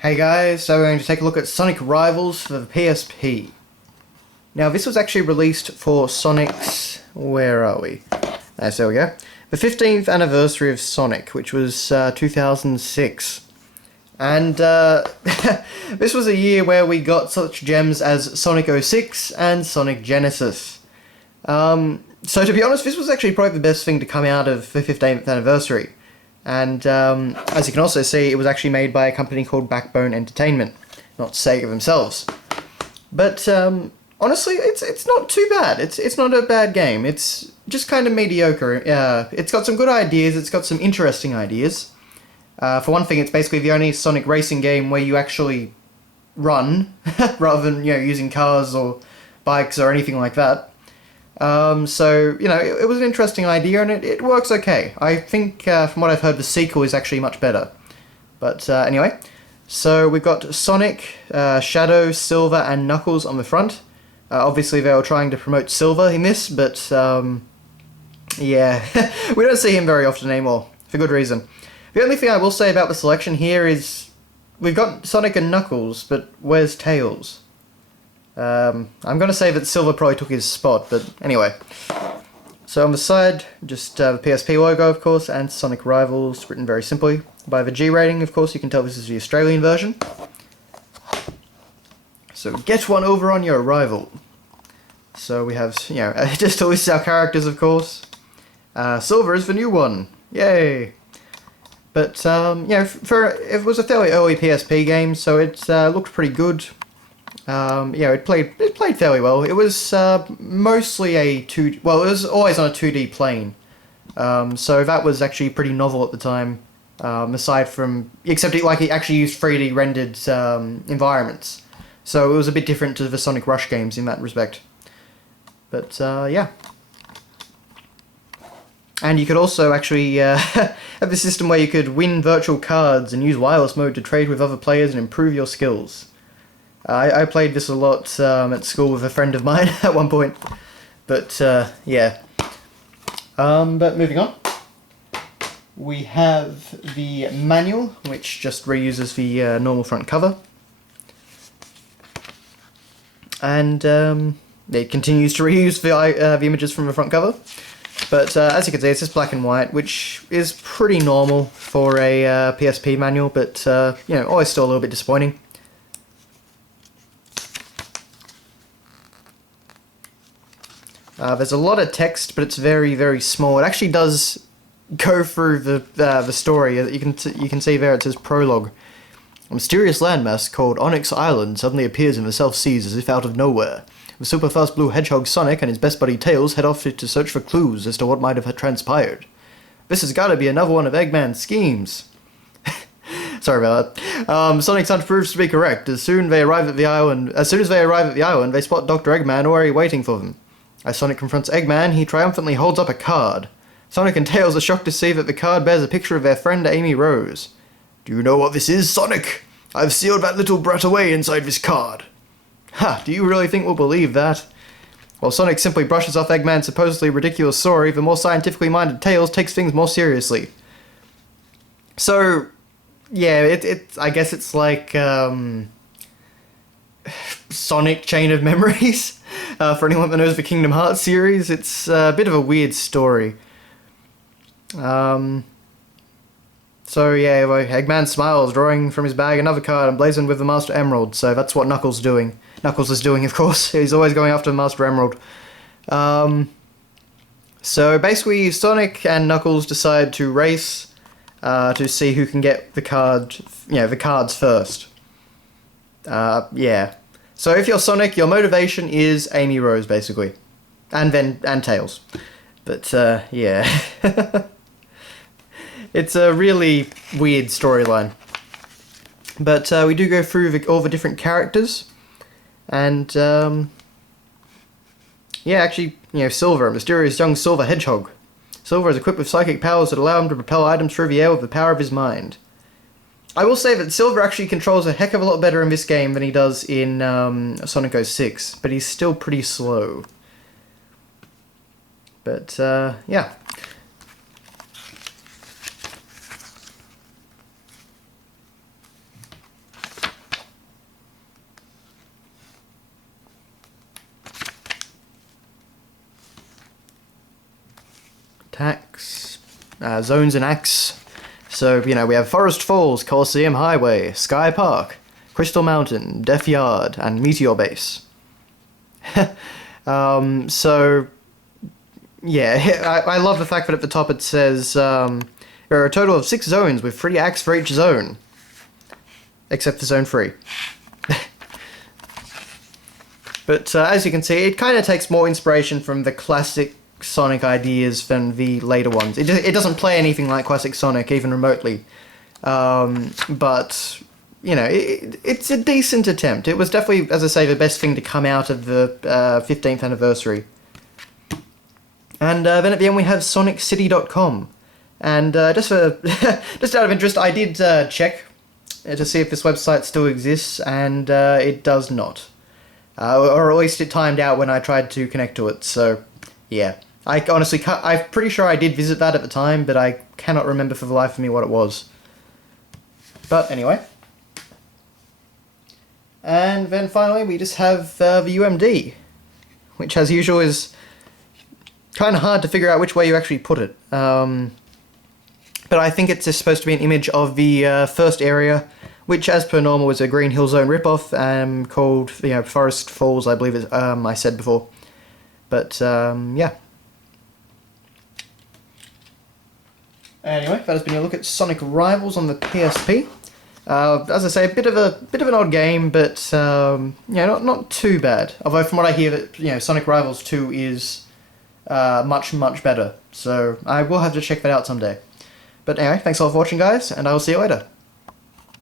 Hey guys, so we're going to take a look at Sonic Rivals for the PSP. Now this was actually released for Sonic's... where are we? There we go. The 15th anniversary of Sonic, which was 2006. And this was a year where we got such gems as Sonic 06 and Sonic Genesis. So to be honest, this was actually probably the best thing to come out of the 15th anniversary. And as you can also see, it was actually made by a company called Backbone Entertainment, not Sega themselves. But honestly, it's not too bad. It's not a bad game. It's just kind of mediocre. It's got some good ideas. It's got some interesting ideas. For one thing, it's basically the only Sonic racing game where you actually run rather than using cars or bikes or anything like that. So, it was an interesting idea, and it works okay. I think, from what I've heard, the sequel is actually much better. But, anyway. So, we've got Sonic, Shadow, Silver, and Knuckles on the front. Obviously, they were trying to promote Silver in this, but, yeah. We don't see him very often anymore, for good reason. The only thing I will say about the selection here is, we've got Sonic and Knuckles, but where's Tails? I'm going to say that Silver probably took his spot, but anyway. So on the side, just the PSP logo, of course, and Sonic Rivals, written very simply. By the G rating, of course, you can tell this is the Australian version. So get one over on your rival. So we have, just to list our characters, of course. Silver is the new one. Yay! But, it was a fairly early PSP game, so it looked pretty good. It played fairly well. It was mostly it was always on a 2D plane. So that was actually pretty novel at the time. Except it actually used 3D rendered environments. So it was a bit different to the Sonic Rush games in that respect. But yeah. And you could also actually have the system where you could win virtual cards and use wireless mode to trade with other players and improve your skills. I played this a lot at school with a friend of mine at one point, but yeah. But moving on, we have the manual, which just reuses the normal front cover, and it continues to reuse the images from the front cover. But as you can see, it's just black and white, which is pretty normal for a PSP manual, but always still a little bit disappointing. There's a lot of text, but it's very, very small. It actually does go through the story. You can see there it says prologue. A mysterious landmass called Onyx Island suddenly appears in the South Seas as if out of nowhere. The super-fast blue hedgehog Sonic and his best buddy Tails head off to search for clues as to what might have transpired. This has got to be another one of Eggman's schemes. Sorry about that. Sonic's hunch proves to be correct. As soon as they arrive at the island, they spot Dr. Eggman already waiting for them. As Sonic confronts Eggman, he triumphantly holds up a card. Sonic and Tails are shocked to see that the card bears a picture of their friend Amy Rose. Do you know what this is, Sonic? I've sealed that little brat away inside this card. Ha, do you really think we'll believe that? While Sonic simply brushes off Eggman's supposedly ridiculous story, the more scientifically minded Tails takes things more seriously. So, yeah, I guess it's like, Sonic Chain of Memories. For anyone that knows the Kingdom Hearts series, it's a bit of a weird story. So yeah, Eggman smiles, drawing from his bag another card emblazoned with the Master Emerald. So that's what Knuckles is doing, of course. He's always going after the Master Emerald. So basically, Sonic and Knuckles decide to race to see who can get the cards first. Yeah. So if you're Sonic, your motivation is Amy Rose, basically. And Tails. But, yeah. It's a really weird storyline. But we do go through all the different characters. And, yeah, actually, Silver, a mysterious young silver hedgehog. Silver is equipped with psychic powers that allow him to propel items through the air with the power of his mind. I will say that Silver actually controls a heck of a lot better in this game than he does in Sonic 06, but he's still pretty slow. But, yeah. attacks, zones and acts. So, you know, we have Forest Falls, Coliseum Highway, Sky Park, Crystal Mountain, Death Yard, and Meteor Base. So, yeah, I love the fact that at the top it says there are a total of 6 zones with 3 acts for each zone. Except for Zone 3. But as you can see, it kind of takes more inspiration from the classic Sonic ideas than the later ones. It doesn't play anything like classic Sonic, even remotely. But, you know, it's a decent attempt. It was definitely, as I say, the best thing to come out of the 15th anniversary. And then at the end we have SonicCity.com. And just out of interest, I did check to see if this website still exists, and it does not. Or at least it timed out when I tried to connect to it, so yeah. I honestly can't, I'm pretty sure I did visit that at the time, but I cannot remember for the life of me what it was. But anyway. And then finally we just have the UMD, which as usual is kind of hard to figure out which way you actually put it. But I think it's just supposed to be an image of the first area, which as per normal is a Green Hill Zone ripoff, called, you know, Forest Falls, I believe I said before. But yeah. Anyway, that has been a look at Sonic Rivals on the PSP. As I say, a bit of an odd game, but yeah, not too bad. Although from what I hear, that, you know, Sonic Rivals 2 is much better. So I will have to check that out someday. But anyway, thanks a lot for watching, guys, and I will see you later.